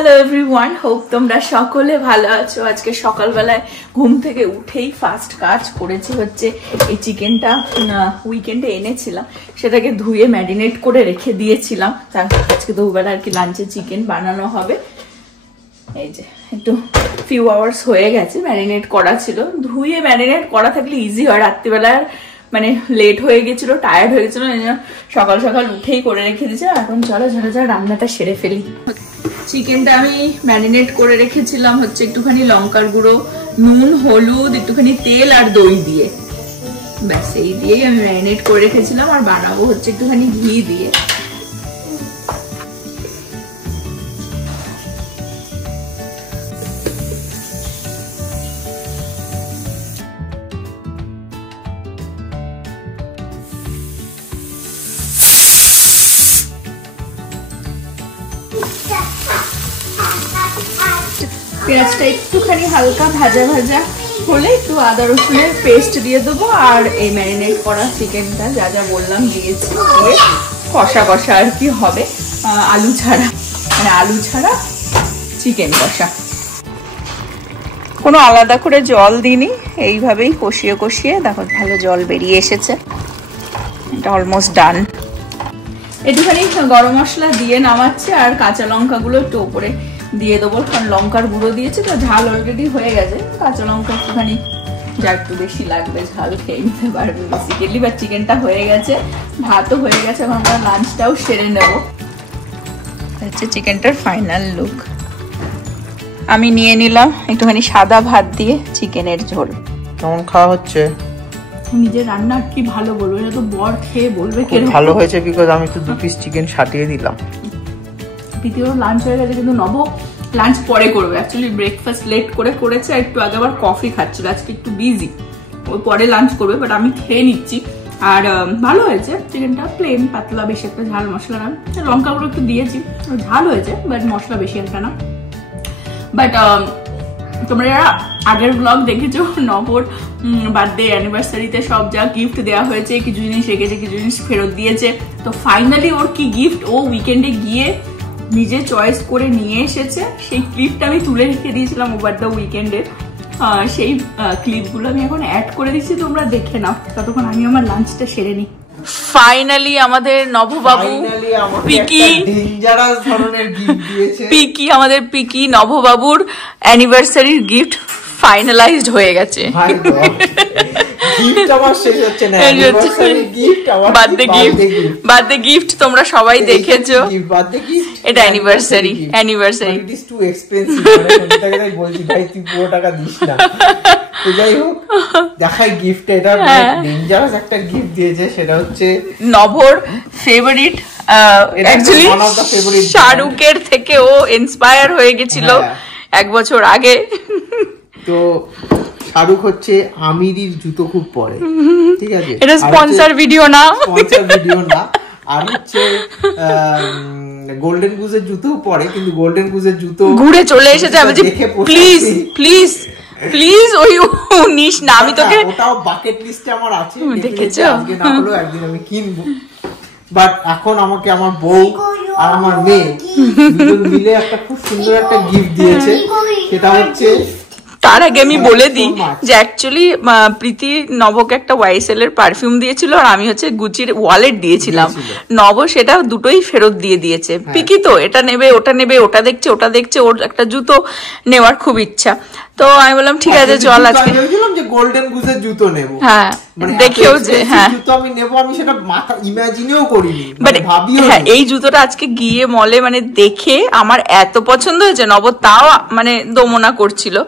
Hello everyone, hope তোমরা সকলে ভালো আছো। আজকে সকালবেলায় ঘুম থেকে উঠেই ফার্স্ট কাজ করেছি হচ্ছে এই চিকেনটা উইকেন্ডে এনেছিলাম, সেটাকে ধুয়ে ম্যারিনেট করে রেখে দিয়েছিলাম। আজকে দুবেলা আর কি লাঞ্চে চিকেন বানানো হবে। এই যে একটু ফিউ আওয়ার্স হয়ে গেছে, ম্যারিনেট করা ছিল। ধুয়ে ম্যারিনেট করা থাকলে ইজি হয়, রাত্রিবেলায় মানে লেট হয়ে গেছিল, টায়ার্ড হয়ে গেছিল, সকাল সকাল উঠেই করে রেখে দিয়েছে। এখন চলো রান্নাটা সেরে ফেলি। চিকেনটা আমি ম্যারিনেট করে রেখেছিলাম হচ্ছে একটুখানি লঙ্কার গুঁড়ো, নুন, হলুদ, একটুখানি তেল আর দই দিয়ে। ব্যাস এই দিয়েই আমি ম্যারিনেট করে রেখেছিলাম। আর বানাবো হচ্ছে একটুখানি ঘি দিয়ে। পেঁয়াজটা একটুখানি হালকা ভাজা ভাজা হলে একটু আদা রসুনের পেস্ট দিয়ে দেবো। আর এই ম্যারিনেট করা চিকেনটা যা যা বললাম দিয়েছি, দিয়ে কষা কষা আর কি হবে, আলু ছাড়া, মানে আলু ছাড়া চিকেন কষা। কোনো আলাদা করে জল দিইনি, এইভাবেই কষিয়ে কষিয়ে দেখো ভালো জল বেরিয়ে এসেছে। এটা অলমোস্ট ডান। একটুখানি গরম মশলা দিয়ে নামাচ্ছি আর কাঁচা লঙ্কাগুলো একটু ওপরে দিয়ে দেবো, কারণ লঙ্কার গুঁড়ো দিয়েছে তো ঝাল অলরেডি হয়ে গেছে। কাঁচা লঙ্কা একটুখানি যা একটু বেশি লাগবে ঝাল খেয়ে নিতে পারবে বেসিক্যালি। বা চিকেনটা হয়ে গেছে, ভাতও হয়ে গেছে, এখন আমরা লাঞ্চটাও সেরে নেব। হচ্ছে চিকেনটার ফাইনাল লুক। আমি নিয়ে নিলাম একটুখানি সাদা ভাত দিয়ে চিকেনের ঝোল। কেমন খাওয়া হচ্ছে? নিজের রান্না কি ভালো বলবো, এটা তো বর খেয়ে বলবে কেমন ভালো হয়েছে, বিকজ আমি তো 2 পিস চিকেন ছাটিয়ে দিলাম। প্রীতিরও লাঞ্চ হয়ে গেছে, কিন্তু নব লাঞ্চ পরে করবে। অ্যাকচুয়ালি ব্রেকফাস্ট লেট করে করেছে, একটু আগে আবার কফি খাচ্ছিল, আজকে একটু বিজি, ওই পরে লাঞ্চ করবে। বাট আমি খেয়ে নিচ্ছি। আর ভালো হয়েছে চিকেনটা, প্লেন পাতলা, বেশি একটা ঝাল মশলা না। লঙ্কাগুলো একটু দিয়েছি, ঝাল হয়েছে বাট মশলা বেশি একটা না। বাট তোমরা যারা আগের ব্লগ দেখেছো, নবর বার্থডে অ্যানিভার্সারিতে সব যা গিফট দেওয়া হয়েছে, কিছু জিনিস রেখেছে, কিছু জিনিস ফেরত দিয়েছে। তো ফাইনালি ওর কি গিফট ও উইকেন্ডে গিয়ে নিজে চয়েস করে নিয়ে এসেছে, সেই ক্লিপটা আমি তুলে রেখে দিয়েছিলাম ওভার দ্য উইকেন্ডে। সেই ক্লিপগুলো আমি এখন অ্যাড করে দিচ্ছি, তোমরা দেখে নাও। ততক্ষণ আমি আমার লাঞ্চটা সেরে নিই। ফাইনালি আমাদের নববাবু পিকি আমাদের পিকি নববাবুর অ্যানিভার্সারির গিফট ফাইনালাইজড হয়ে গেছে। বার্থডে গিফট তোমরা সবাই দেখেছো, এটা অ্যানিভার্সারি। যাই হোক, দেখাই গিফট। এটা ডেঞ্জারাস একটা গিফট দিয়েছে, সেটা হচ্ছে নভর ফেভারিট। অ্যাকচুয়ালি শাহরুখের থেকে ও ইন্সপায়ার হয়ে গেছিল 1 বছর আগে। তো শাহরুখ হচ্ছে আমিরির জুতো খুব পরে, ঠিক আছে? এটা স্পন্সর ভিডিও না, আর হচ্ছে গোল্ডেন গুজের জুতো পরে, কিন্তু গোল্ডেন গুজের জুতো ঘুরে চলে এসেছে। আমি প্লিজ প্লিজ প্লিজ ওই নিস না, আমি তোকে, ওটাও বাকেট লিস্টে আমার আছে, দেখেছো? আজকে না হলেও একদিন আমি কিনবো। বাট এখন আমাকে আমার বউ আর আমার মেয়ে দুজন মিলে একটা খুব সুন্দর একটা গিফট দিয়েছে। সেটা হচ্ছে, তার আগে আমি বলে দিই যে অ্যাকচুয়ালি প্রীতি নবকে একটা ওয়াইসেল এর পারফিউম দিয়েছিল, আর আমি হচ্ছে গুচির ওয়ালেট দিয়েছিলাম। নব সেটা দুটোই ফেরত দিয়ে দিয়েছে। পিকি তো এটা নেবে, ওটা নেবে, ওটা দেখছে, ওটা দেখছে, ওর একটা জুতো নেওয়ার খুব ইচ্ছা। তো আমি বললাম ঠিক আছে চল আজকে গোল্ডেন গুজের জুতো নেব। হ্যাঁ, দেখেও যে হ্যাঁ জুতো আমি নেব, আমি সেটা মাথা ইমাজিনেও করিনি, ভাবিও। হ্যাঁ, এই জুতোটা আজকে গিয়ে মলে মানে দেখে আমার এত পছন্দ হয়েছে, নব তাও মানে দমনা করছিল।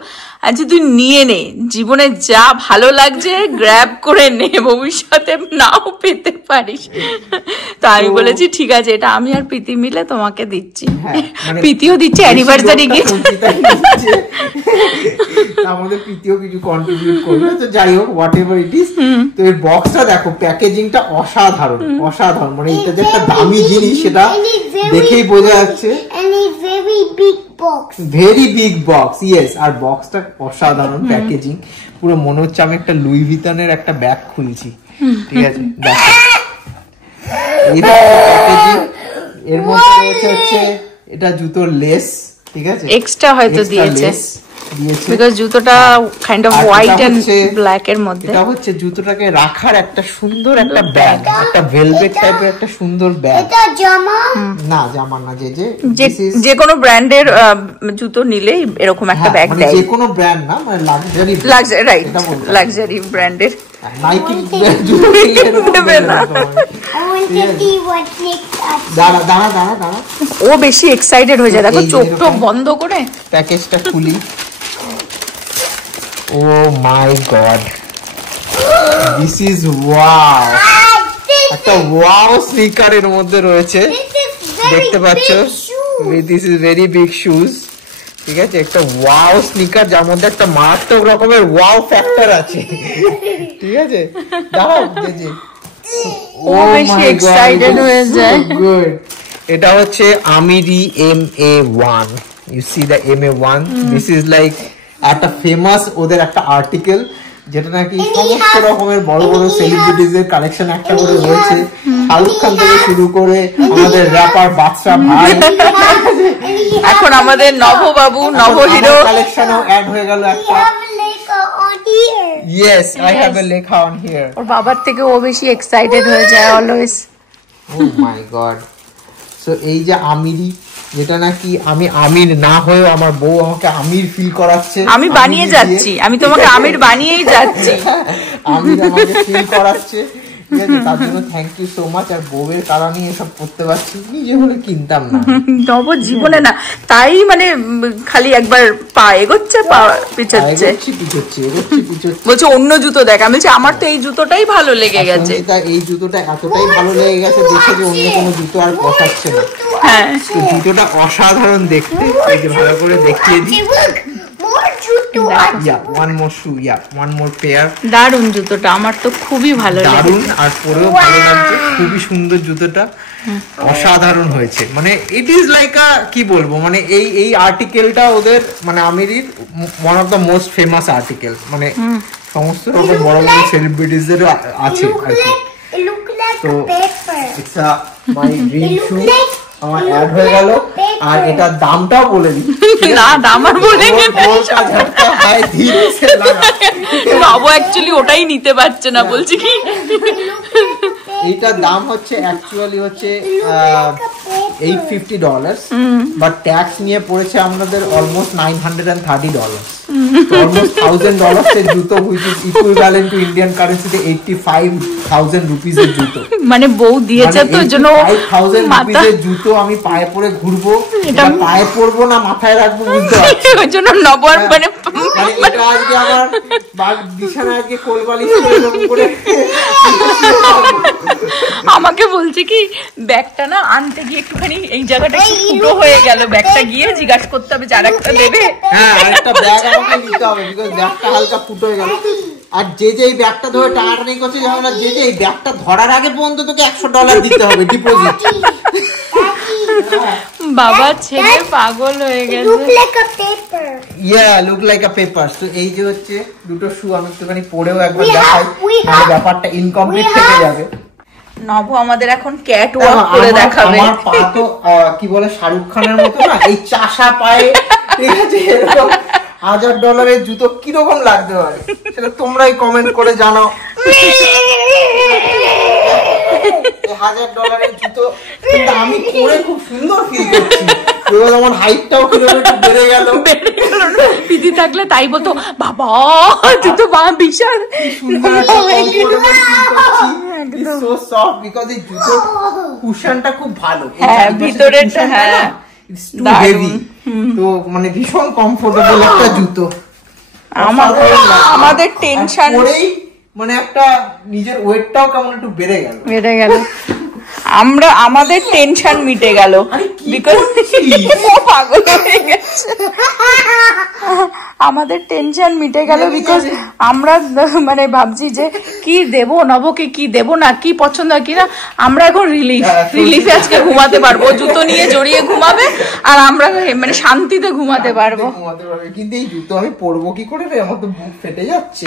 আচ্ছা তুই নিয়ে নে, জীবনে যা ভালো লাগছে গ্র্যাব করে নে, ভবিষ্যতে নাও পেতে পারিস। তো আমি বলেছি ঠিক আছে, এটা আমি আর প্রীতি মিলে তোমাকে দিচ্ছি। প্রীতিও দিচ্ছে অ্যানিভার্সারি গিফট, আমাদের প্রীতিও কিছু কন্ট্রিবিউট করবে। তো যাই হোক, হোয়াট এভার ইট ইজ। তো এই বক্সটা দেখো, প্যাকেজিংটা অসাধারণ, মানে এটা যে একটা দামি জিনিস সেটা দেখেই বোঝা যাচ্ছে। Very big box, yes. আর বক্সটা অসাধারণ প্যাকেজিং, পুরো মনে হচ্ছে আমি একটা লুই ভিতনের একটা ব্যাগ খুলছি, ঠিক আছে? দেখো এই প্যাকেজিং, এর মধ্যে রয়েছে হচ্ছে এটা জুতোর লেস, ঠিক আছে, এক্সট্রা হয়তো দিয়েছে বিকজ জুতোটা kind of white and black এর মধ্যে। এটা হচ্ছে জুতোটাকে রাখার একটা সুন্দর একটা ব্যাগ, একটা ভেলভেট টাইপের একটা সুন্দর ব্যাগ। এটা জামা না, জামা না, যে কোনো ব্র্যান্ডের জুতো নিলে এরকম একটা ব্যাগ দেয়। যে কোনো ব্র্যান্ড না, মানে লাক্সারি, রাইট, লাক্সারি ব্র্যান্ডের নাইকি জুতো নেবে না। দাঁড়া, ও বেশি এক্সাইটেড হয়ে যায়, দেখো চোখটা বন্ধ করে প্যাকেজটা খুলি। ও মাই গড, দিস ইজ ওয়াও, একটা ওয়াও স্নিকার এর মধ্যে রয়েছে, দেখতে পাচ্ছ, this is very big shoes. ঠিক আছে, একটা ওয়াও স্নিকার যার মধ্যে একটা মারাত্মক রকমের ওয়াও ফ্যাক্টর আছে। ঠিক আছে, দাঁড়াও, ও বেশি এক্সাইটেড হয়ে যায়। গুড, এটা হচ্ছে Amiri MA1, you see the MA1, this is like একটা ফেমাস ওদের একটা আর্টিকেল, যেটা নাকি সমস্ত রকমের বড় বড় সেলিব্রিটিজ এর কালেকশন একটা করে রয়েছে, শাহরুখ খান থেকে শুরু করে আমাদের র্যাপার বাদশা ভাই, এখন আমাদের নববাবু, নব হিরো কালেকশনও অ্যাড হয়ে গেল একটা। Yes, I have a লেখা on here. ওর বাবার থেকে ও বেশি এক্সাইটেড হয়ে যায় always. Oh my god. So এই যে আমিরি, যেটা নাকি আমি আমির না হয়েও আমার বউ আমাকে আমির ফিল করাচ্ছে, আমি বানিয়ে যাচ্ছি, আমি তোমাকে আমির বানিয়েই যাচ্ছি, আমির আমাকে ফিল করাচ্ছে। ঠিক আছে, তার জন্য থ্যাংক ইউ সো মাচ। আর বউয়ের কারণে এসব করতে পারছি, নিজে হলে কিনতাম না। নব জীবনে না, তাই মানে খালি একবার পা এগোচ্ছে, পা পিছাচ্ছে, বলছে অন্য জুতো দেখ। আমি বলছি আমার তো এই জুতোটাই ভালো লেগে গেছে। এই জুতোটা এতটাই ভালো লেগে গেছে দেখে যে অন্য কোনো জুতো আর পছাচ্ছে না। হ্যাঁ, জুতোটা অসাধারণ দেখতে, এই যে ভালো করে দেখিয়ে দিই। one more shoe, one more pair. দারুন জুতোটা, আমার তো খুবই ভালো লাগে, দারুন, আর পরেও ভালো লাগছে, খুবই সুন্দর জুতোটা, অসাধারণ হয়েছে। মানে ইট ইজ লাইক আ, কি বলবো, মানে এই আর্টিকেলটা ওদের মানে আমিরির one of the most famous article, মানে সমস্ত রকম বড় বড় সেলিব্রিটিজের আছে আর কি। তো ইটস আ মাই ড্রিম শু, আমার অ্যাড হয়ে গেল। আর এটার দামটাও বলে দিই। না, দাম আর বলে বাবু অ্যাকচুয়ালি ওটাই নিতে পারছে না, বলছি কি এইটার দাম হচ্ছে অ্যাকচুয়ালি হচ্ছে $850, বাট ট্যাক্স নিয়ে পড়েছে আমাদের অলমোস্ট $930, অলমোস্ট $1000 এর জুতো, which is equivalent to Indian কারেন্সিতে 85,000 রুপিস এর জুতো। মানে বউ দিয়েছে তো এর জন্য 5,000 রুপিস এর জুতো আমি পায়ে পরে ঘুরবো, এটা পায়ে পরবো না মাথায় রাখবো, বুঝতে পারছি, ওই জন্য নবর মানে এটা আজকে আমার বিছানায় আজকে কোলবালিশ করে আমাকে বলছে কি ব্যাগটা না আনতে গিয়ে একটুখানি এই জায়গাটা একটু ফুটো হয়ে গেল, ব্যাগটা গিয়ে জিজ্ঞাসা করতে হবে যার একটা দেবে। হ্যাঁ, আরেকটা ব্যাগ আমাকে নিতে হবে, বিকজ ব্যাগটা হালকা ফুটো হয়ে গেল। আর যে এই ব্যাগটা ধরে টানাটানি করছে, যখন যে এই ব্যাগটা ধরার আগে পর্যন্ত তোকে $100 দিতে হবে ডিপোজিট। বাবা ছেলে পাগল হয়ে গেছে। লুক লাইক আ পেপার। তো এই যে হচ্ছে দুটো শু, আমি একটুখানি পরেও একবার দেখাই, মানে ব্যাপারটা ইনকমপ্লিট থেকে যাবে। নব আমাদের এখন ক্যাট ওয়াক করে দেখাবে। আমার পা তো কি বলে শাহরুখ খানের মতো না, এই চাষা পায়ে, ঠিক আছে, এরকম $1000 এর জুতো কিরকম লাগতে পারে সেটা তোমরাই কমেন্ট করে জানাও। $1000 এর জুতো কিন্তু আমি পরে খুব সুন্দর ফিল করছি, আমার হাইটটাও কিলোমিটার বেড়ে গেল। পিদি থাকলে তাই বলতো, বাবা তুই তো বা বিশাল সুন্দর so soft, because এই জুতোর কুশনটা খুব ভালো, হ্যাঁ ভিতরেরটা, হ্যাঁ it's too heavy, তো মানে ভীষণ কমফোর্টেবল একটা জুতো। আমাদের টেনশন পরেই মানে একটা নিজের ওয়েটটাও কেমন একটু বেড়ে গেল। আমাদের টেনশন মিটে গেল, বিকজ পাগল হয়ে গেছে। আমাদের টেনশন মিটে গেল, বিকজ আমরা মানে ভাবছি যে কি দেবো নবকে, কি দেবো না, কি পছন্দ কি না। আমরা এখন রিলিফে আজকে ঘুমাতে পারবো, জুতো নিয়ে জড়িয়ে ঘুমাবে আর আমরা মানে শান্তিতে ঘুমাতে পারবো। কিন্তু এই জুতো আমি পরবো কি করে রে, আমার তো বুক ফেটে যাচ্ছে।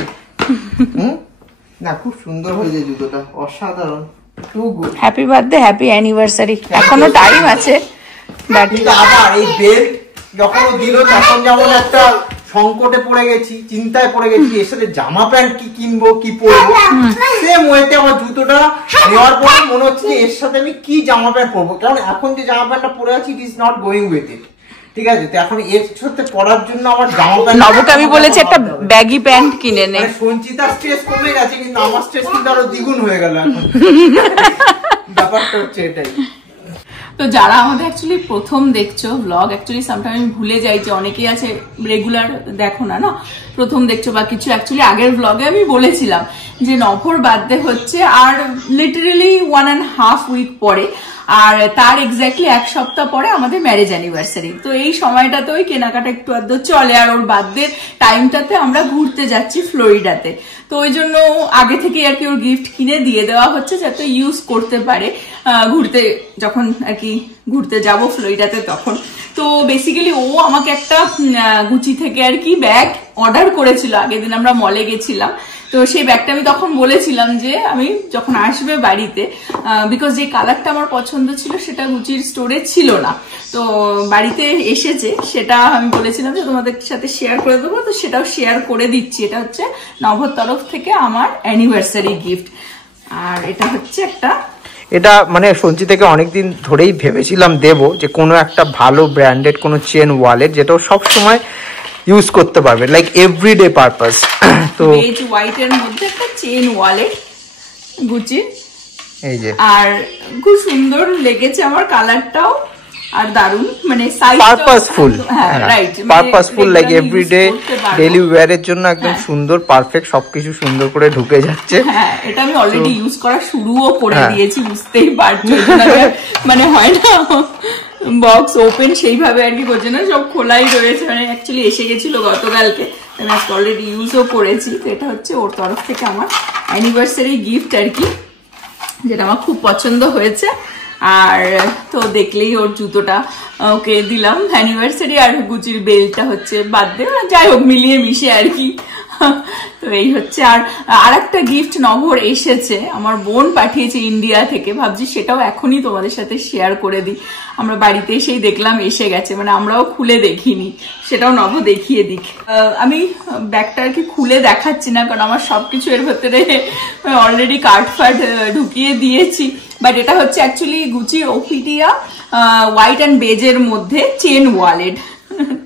না, খুব সুন্দর হয়েছে জুতোটা, অসাধারণ। হ্যাপি বার্থডে, হ্যাপি অ্যানিভার্সারি, এখনো টাইম আছে। আবার এই বেল্ট যখন ও দিল তখন যেমন একটা সংকটে পড়ে গেছি, চিন্তায় পড়ে গেছি এর সাথে জামা প্যান্ট কি কিনবো কি পরবো, সেম ওয়েতে আমার জুতোটা নেওয়ার পর মনে হচ্ছে যে এর সাথে আমি কি জামা প্যান্ট পরবো, কারণ এখন যে জামা প্যান্টটা পরে আছি it is not going with it. ঠিক আছে, তো এখন এর সাথে পরার জন্য আমার জামা প্যান্ট, নবকে আমি বলেছি একটা ব্যাগি প্যান্ট কিনে নে। সঞ্চিতার স্ট্রেস কমে গেছে কিন্তু আমার স্ট্রেস কিন্তু আরো দ্বিগুণ হয়ে গেল এখন। ব্যাপারটা হচ্ছে এটাই। তো যারা আমাদের অ্যাকচুয়ালি প্রথম দেখছো ব্লগ, অ্যাকচুয়ালি সামটাইম আমি ভুলে যাই যে অনেকেই আছে রেগুলার দেখো না, প্রথম দেখছো বা কিছু, অ্যাকচুয়ালি আগের ব্লগে আমি বলেছিলাম যে নভর বার্থডে হচ্ছে আর লিটারেলি 1.5 উইক পরে, আর তার এক্স্যাক্টলি 1 সপ্তাহ পরে আমাদের ম্যারেজ অ্যানিভার্সারি। তো এই সময়টাতে ওই কেনাকাটা একটু আধটু চলে, আর ওর বার্থডে টাইমটাতে আমরা ঘুরতে যাচ্ছি ফ্লোরিডাতে। তো ওই জন্য আগে থেকে আর কি ওর গিফট কিনে দিয়ে দেওয়া হচ্ছে যাতে ইউজ করতে পারে ঘুরতে, যখন আর কি ঘুরতে যাব ফ্লোরিডাতে তখন। তো বেসিক্যালি ও আমাকে একটা গুচি থেকে আর কি ব্যাগ অর্ডার করেছিল, আগের দিন আমরা মলে গেছিলাম। তো সেই ব্যাগটা আমি তখন বলেছিলাম যে আমি যখন আসবে বাড়িতে, বিকজ যে কালারটা আমার পছন্দ ছিল সেটা গুচির স্টোরে ছিল না, তো বাড়িতে এসেছে, সেটা আমি বলেছিলাম যে তোমাদের সাথে শেয়ার করে দেবো, তো সেটাও শেয়ার করে দিচ্ছি। এটা হচ্ছে নভর তরফ থেকে আমার অ্যানিভার্সারি গিফট, আর এটা হচ্ছে একটা, এটা মানে সঞ্চিতাকে অনেকদিন ধরেই ভেবেছিলাম দেব যে কোনো একটা ভালো ব্র্যান্ডেড কোনো চেন ওয়ালেট যেটা সব সময় ইউজ করতে পারবে, লাইক এভরিডে পারপাস। তো বেজ হোয়াইট এর মধ্যে একটা চেন ওয়ালেট গুচি, এই যে, আর খুব সুন্দর লেগেছে আমার কালারটাও, আর দারুন মানে size purposeful, right, purposeful like everyday daily wear এর জন্য একদম সুন্দর, পারফেক্ট, সবকিছু সুন্দর করে ঢুকে যাচ্ছে। হ্যাঁ, এটা আমি অলরেডি ইউজ করা শুরুও করে দিয়েছি, বুঝতেই পারছো, মানে হয় না বক্স ওপেন সেইভাবে আর কি করছে না, সব খোলাই রয়েছে, মানে অ্যাকচুয়ালি এসে গেছিল গতকালকে, আমি আজকে অলরেডি ইউজও করেছি। তো এটা হচ্ছে ওর তরফ থেকে আমার অ্যানিভার্সারি গিফট আর কি, যেটা আমার খুব পছন্দ হয়েছে। আর তো দেখলেই ওর জুতোটা ওকে দিলাম অ্যানিভার্সারি, আর গুচির বেলটা হচ্ছে বার্থডে, যাই হোক মিলিয়ে মিশে আর কি। তো এই হচ্ছে। আর একটা গিফট নভর এসেছে, আমার বোন পাঠিয়েছে ইন্ডিয়া থেকে, ভাবছি সেটাও এখনই তোমাদের সাথে শেয়ার করে দিই। আমরা বাড়িতে এসেই দেখলাম এসে গেছে, মানে আমরাও খুলে দেখিনি, সেটাও নভ দেখিয়ে দিক। আমি ব্যাগটা আর কি খুলে দেখাচ্ছি না, কারণ আমার সবকিছু এর ভেতরে অলরেডি কার্ড ফার্ড ঢুকিয়ে দিয়েছি। বাট এটা হচ্ছে অ্যাকচুয়ালি গুচির ওফিডিয়া হোয়াইট অ্যান্ড বেজের মধ্যে চেন ওয়ালেট,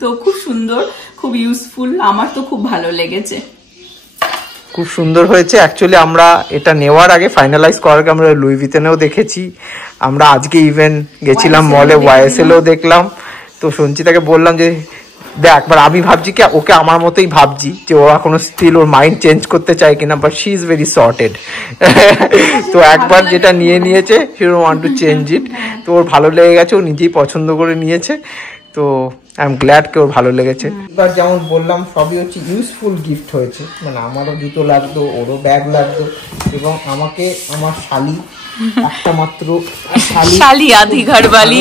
তো খুব সুন্দর, খুব ইউজফুল, আমার তো খুব ভালো লেগেছে, খুব সুন্দর হয়েছে। অ্যাকচুয়ালি আমরা এটা নেওয়ার আগে, ফাইনালাইজ করার আগে আমরা লুই ভিতনেও দেখেছি, আমরা আজকে ইভেন গেছিলাম মলে, ওয়াইএসএলও দেখলাম। তো সঞ্চিতাকে বললাম যে দেখ, একবার আমি ভাবছি কি ওকে আমার মতোই ভাবছি যে ও এখনো স্টিল ওর মাইন্ড চেঞ্জ করতে চায় কিনা, but she is very sorted. তো একবার যেটা নিয়ে নিয়েছে she don't want to change it, তো ওর ভালো লেগে গেছে, ও নিজেই পছন্দ করে নিয়েছে। তো আই এম গ্ল্যাড কে ওর ভালো লেগেছে। এবার যেমন বললাম সবই হচ্ছে ইউজফুল গিফট হয়েছে, মানে আমারও জুতো লাগতো, ওরও ব্যাগ লাগতো, এবং আমাকে আমার শালি, একটা মাত্র শালি আধি ঘরবালি,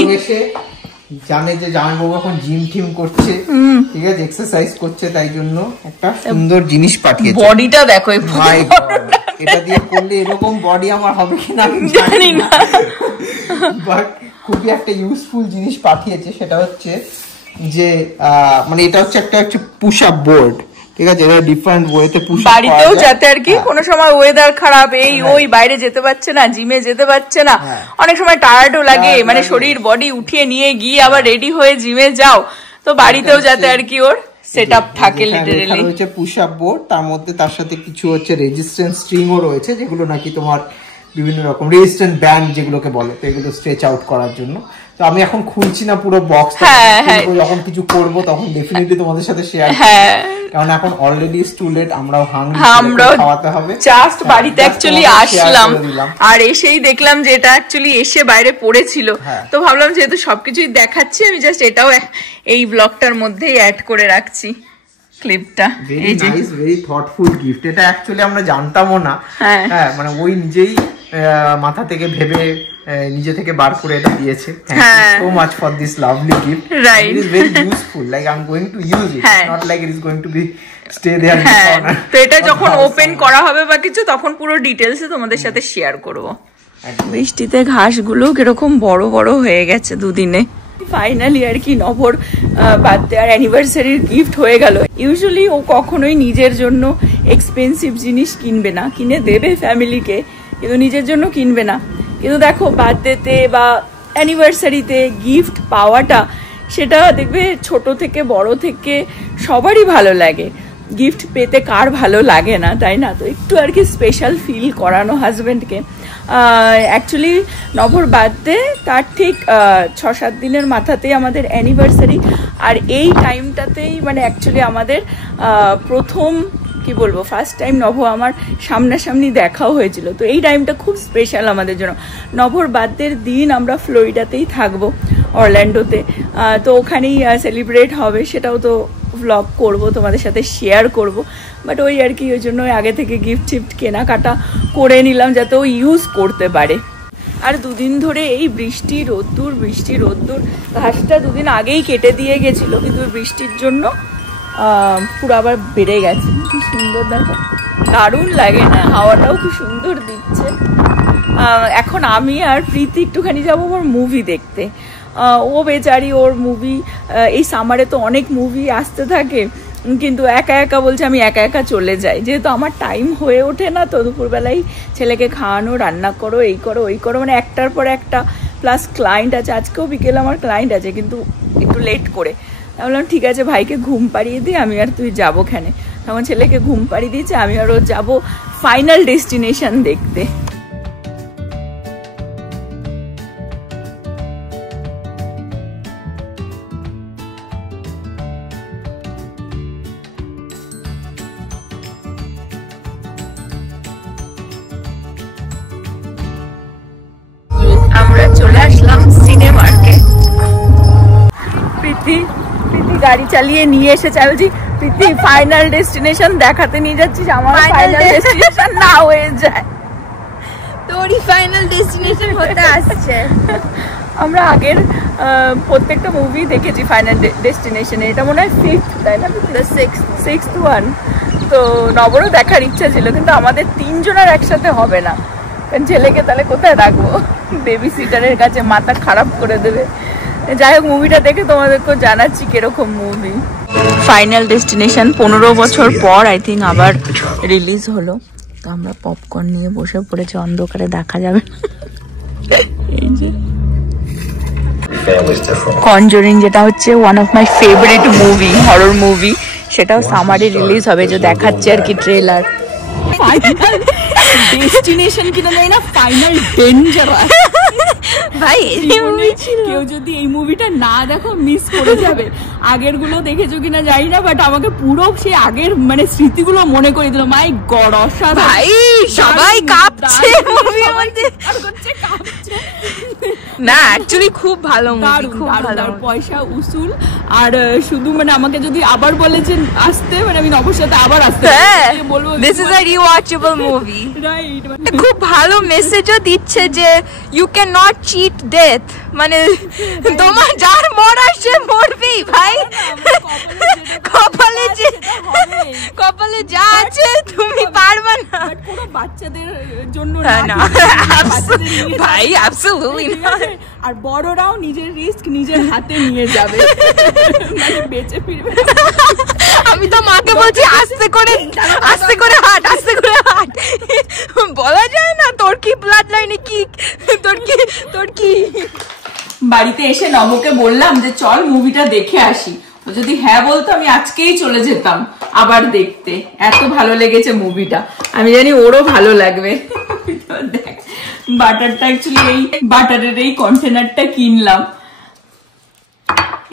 জানে যে জামাইবাবু এখন জিম টিম করছে, ঠিক আছে, এক্সারসাইজ করছে, তাই জন্য একটা সুন্দর জিনিস পাঠিয়েছে। বডিটা দেখো, এটা দিয়ে করলে এরকম বডি আমার হবে কিনা জানি না, বাট খুবই একটা ইউজফুল জিনিস পাঠিয়েছে। সেটা হচ্ছে যে মানে এটা হচ্ছে একটা পুশ আপ বোর্ড, ঠিক আছে, এটা ডিফারেন্ট ওয়েতে পুশ আপ, বাড়িতেও যাতে আর কি কোনো সময় ওয়েদার খারাপ, এই ওই বাইরে যেতে পারছে না, জিমে যেতে পারছে না, অনেক সময় টায়ার্ডও লাগে, মানে শরীর বডি উঠিয়ে নিয়ে গিয়ে আবার রেডি হয়ে জিমে যাও, তো বাড়িতেও যাতে আর কি ওর সেটআপ থাকে। লিটারালি হচ্ছে পুশ আপ বোর্ড, তার মধ্যে তার সাথে কিছু হচ্ছে রেজিস্ট্যান্স স্ট্রিংও রয়েছে, যেগুলো নাকি তোমার বিভিন্ন রকম রেজিস্ট্যান্ট ব্যান্ড যেগুলোকে বলে, তো এগুলো স্ট্রেচ আউট করার জন্য। তো আমি এখন খুলছি না পুরো বক্স, যখন কিছু করবো তখন ডেফিনেটলি তোমাদের সাথে শেয়ার করব, কারণ এখন অলরেডি টু লেট, আমরাও হাংরি, খাওয়াতে হবে। জাস্ট বাড়িতে অ্যাকচুয়ালি আসলাম, আর এসেই দেখলাম যে এটা অ্যাকচুয়ালি এসে বাইরে পড়েছিল, তো ভাবলাম যেহেতু সবকিছুই দেখাচ্ছি, আমি জাস্ট এটাও এই ব্লগটার মধ্যেই অ্যাড করে রাখছি ক্লিপটা। Very nice, very thoughtful gift. এটা অ্যাকচুয়ালি আমরা জানতামও না, হ্যাঁ, মানে ওই নিজেই মাথা থেকে ভেবে নিজে থেকে বার করে এটা দিয়েছে। Thank you so much for this lovely gift, it is very useful, like I am going to use it, not like it is going to be stay there in the corner. তো এটা যখন open করা হবে বা কিছু, তখন পুরো ডিটেইলসে তোমাদের সাথে শেয়ার করব। বৃষ্টিতে ঘাসগুলো কিরকম বড় বড় হয়ে গেছে দুদিনে। ফাইনালি আর কি নভর বার্থডে আর অ্যানিভার্সারির গিফট হয়ে গেল। ইউজুয়ালি ও কখনোই নিজের জন্য এক্সপেন্সিভ জিনিস কিনবে না, কিনে দেবে ফ্যামিলিকে, কিন্তু নিজের জন্য কিনবে না। কিন্তু দেখো বার্থডেতে বা অ্যানিভার্সারিতে গিফট পাওয়াটা, সেটা দেখবে ছোট থেকে বড় থেকে সবারই ভালো লাগে। গিফট পেতে কার ভালো লাগে না, তাই না? তো একটু আর কি স্পেশাল ফিল করানো হাজব্যান্ডকে। অ্যাকচুয়ালি নভর বার্থডে তার ঠিক 6-7 দিনের মাথাতেই আমাদের অ্যানিভার্সারি, আর এই টাইমটাতেই মানে অ্যাকচুয়ালি আমাদের প্রথম কি বলবো ফার্স্ট টাইম নভ আমার সামনাসামনি দেখাও হয়েছিল। তো এই টাইমটা খুব স্পেশাল আমাদের জন্য। নভর বার্থডের দিন আমরা ফ্লোরিডাতেই থাকবো, অরল্যান্ডোতে। তো ওখানেই সেলিব্রেট হবে, সেটাও তো ভ্লগ করব, তোমাদের সাথে শেয়ার করব। বাট ওই আর কি, ওই জন্য আগে থেকে গিফট টিফট কেনাকাটা করে নিলাম যাতে ও ইউজ করতে পারে। আর দুদিন ধরে এই বৃষ্টি রোদ্দুর ঘাসটা দুদিন আগেই কেটে দিয়ে গেছিল, কিন্তু বৃষ্টির জন্য পুরো আবার বেড়ে গেছে। কি সুন্দর দেখো, দারুণ লাগে না? হাওয়াটাও খুব সুন্দর দিচ্ছে। এখন আমি আর প্রীতি একটুখানি যাবো ওর মুভি দেখতে। ও বেচারি ওর মুভি, এই সামারে তো অনেক মুভি আসতে থাকে, কিন্তু একা একা বলছে আমি একা একা চলে যাই, যেহেতু আমার টাইম হয়ে ওঠে না। তো দুপুরবেলায় ছেলেকে খাওয়ানো, রান্না করো, এই করো ওই করো, মানে একটার পর একটা, প্লাস ক্লায়েন্ট আছে। আজকেও বিকেলে আমার ক্লায়েন্ট আছে, কিন্তু একটু লেট করে। আমি বললাম ঠিক আছে ভাইকে ঘুম পাড়িয়ে দিই, আমি আর তুই যাবো খানে। তখন ছেলেকে ঘুম পাড়িয়ে দিয়েছে, আমি আর ও যাবো ফাইনাল ডেস্টিনেশন দেখতে। আমরা চলে আসলাম সিনেমার্কে। প্রীতি গাড়ি চালিয়ে নিয়ে এসেছে। আমি বলছি প্রীতি ফাইনাল ডেস্টিনেশন দেখাতে নিয়ে যাচ্ছিস, আমার ফাইনাল ডেস্টিনেশন না হয়ে যায়। তোরই ফাইনাল ডেস্টিনেশন হতে আসছে। আমরা আগের প্রত্যেকটা মুভি দেখেছি ফাইনাল ডেস্টিনেশনে, এটা মনে হয় 5th, তাই না? 6th one. তো নবরও দেখার ইচ্ছা ছিল, কিন্তু আমাদের 3 জনের একসাথে হবে না, কারণ ছেলেকে তাহলে কোথায় রাখবো? বেবি সিটারের কাছে মাথা খারাপ করে দেবে। যাই হোক, মুভিটা দেখে তোমাদেরকেও জানাচ্ছি কিরকম মুভি। ফাইনাল ডেস্টিনেশন 15 বছর পর আই থিঙ্ক আবার রিলিজ হলো। তো আমরা পপকর্ন নিয়ে বসে পড়েছি, অন্ধকারে দেখা যাবে। এই যে কনজুরিং, যেটা হচ্ছে one of my favourite movie, horror movie, সেটাও সামারে রিলিজ হবে, যে দেখাচ্ছে আর কি ট্রেলার। ফাইনাল ডেস্টিনেশন কিনা যায় না, ফাইনাল ডেঞ্জারাস। ভাই কেউ যদি এই মুভিটা না দেখো মিস করে যাবে। আগের গুলো দেখেছো কিনা জানি না, বাট আমাকে পুরো সেই আগের মানে স্মৃতিগুলো মনে করে দিল। মাই গড, অসাধারণ। ভাই সবাই কাঁপছে মুভির মধ্যে, না অ্যাকচুয়ালি খুব ভালো মুভি, খুব ভালো। পয়সা উসুল। আর শুধু মানে আমাকে যদি আবার বলে যে আসতে, মানে আমি নবর সাথে আবার আসতে বলবো this is a rewatchable movie. Right, খুব ভালো মেসেজও দিচ্ছে যে you can not cheat death, মানে তোমার যার মরার সে মরবেই ভাই। কপালে যা আছে তুমি পারবে না। পুরো বাচ্চাদের জন্য না, ভাই অ্যাবসলিউটলি না। আর বড়রাও নিজের রিস্ক নিজের হাতে নিয়ে যাবে, মানে বেঁচে ফিরবে। আমি তো মাকে বলছি আস্তে করে হাঁট। বলা যায় না তোর কি ব্লাড লাইনে কি, তোর কি। বাড়িতে এসে নবকে বললাম যে চল মুভিটা দেখে আসি। ও যদি হ্যাঁ বলতো আমি আজকেই চলে যেতাম আবার দেখতে, এত ভালো লেগেছে মুভিটা। আমি জানি ওরও ভালো লাগবে। দেখ বাটারটা, অ্যাকচুয়ালি এই বাটারের এই কন্টেনারটা কিনলাম,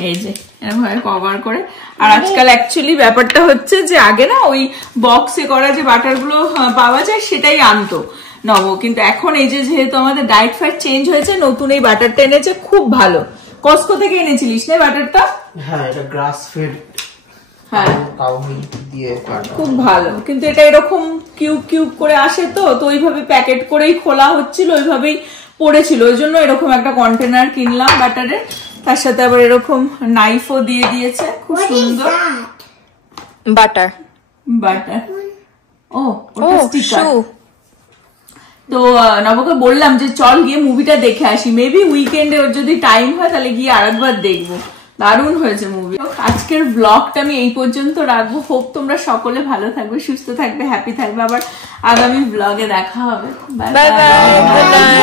এই যে এরকম ভাবে কভার করে। আর আজকাল অ্যাকচুয়ালি ব্যাপারটা হচ্ছে যে আগে না ওই বক্সে করা যে বাটার গুলো পাওয়া যায় সেটাই আনতো নব, কিন্তু এখন এই যে যেহেতু আমাদের ডায়েট ফাইট চেঞ্জ হয়েছে, নতুন এই বাটারটা এনেছে, খুব ভালো। কস্কো থেকে এনেছিলিস না বাটারটা? হ্যাঁ, এটা গ্রাস ফেড, হ্যাঁ কাউ মিল্ক দিয়ে, খুব ভালো। কিন্তু এটা এরকম কিউব কিউব করে আসে, তো ওইভাবে প্যাকেট করেই খোলা হচ্ছিল, ওইভাবেই পড়েছিল, ওই জন্য এরকম একটা কন্টেনার কিনলাম বাটারের। তার সাথে আবার এরকম নাইফও দিয়ে দিয়েছে, খুব সুন্দর। বাটার ও ওটা স্টিকার। তো নবকে বললাম যে চল গিয়ে মুভিটা দেখে আসি, মেবি উইকেন্ডে ওর যদি টাইম হয় তাহলে গিয়ে আরেকবার দেখবো। দারুণ হয়েছে মুভি। আজকের ব্লগটা আমি এই পর্যন্ত রাখবো। হোপ তোমরা সকলে ভালো থাকবে, সুস্থ থাকবে, হ্যাপি থাকবে। আবার আগামী ব্লগে দেখা হবে। Bye bye.